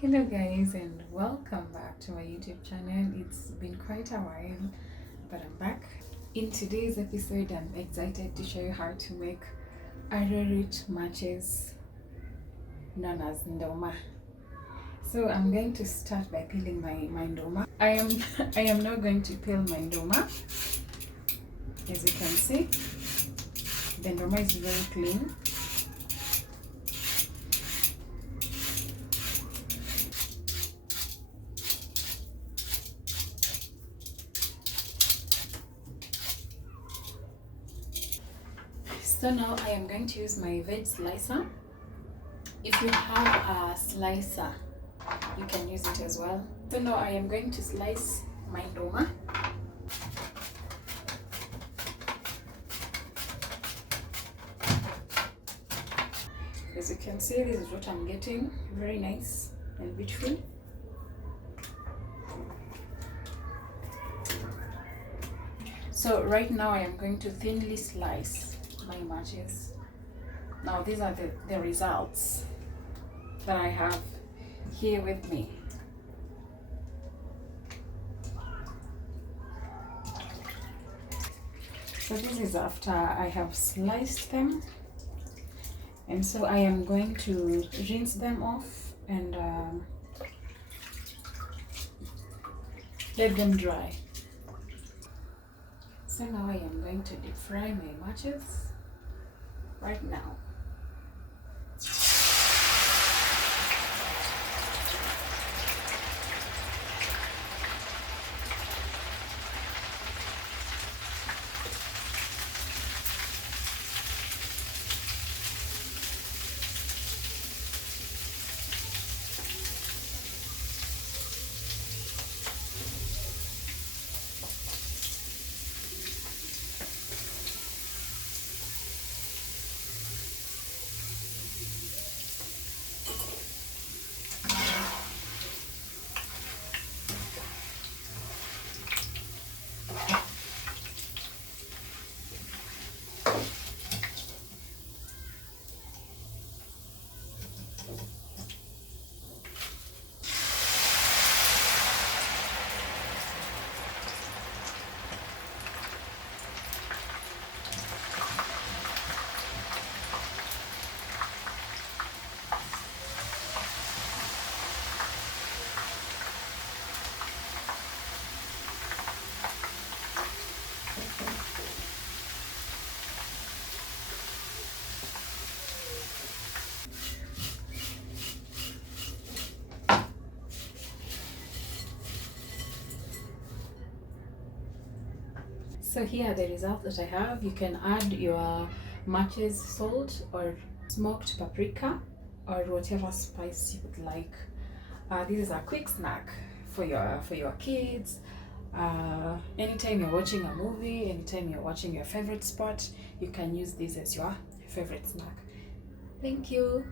Hello guys and welcome back to my YouTube channel. It's been quite a while, but I'm back. In today's episode, I'm excited to show you how to make arrowroot matches known as Nduma. So I'm going to start by peeling my Nduma. I am now going to peel my Nduma. As you can see, the Nduma is very clean. So now I am going to use my veg slicer. If you have a slicer, you can use it as well. So now I am going to slice my Nduma. As you can see, this is what I'm getting. Very nice and beautiful. So right now I am going to thinly slice my matches. Now these are the results that I have here with me. So this is after I have sliced them, and so I am going to rinse them off and let them dry. So now I am going to deep fry my matches right now. So here are the results that I have. You can add your matches salt or smoked paprika or whatever spice you would like. This is a quick snack for your kids. Anytime you're watching a movie, anytime you're watching your favorite sport, you can use this as your favorite snack. Thank you.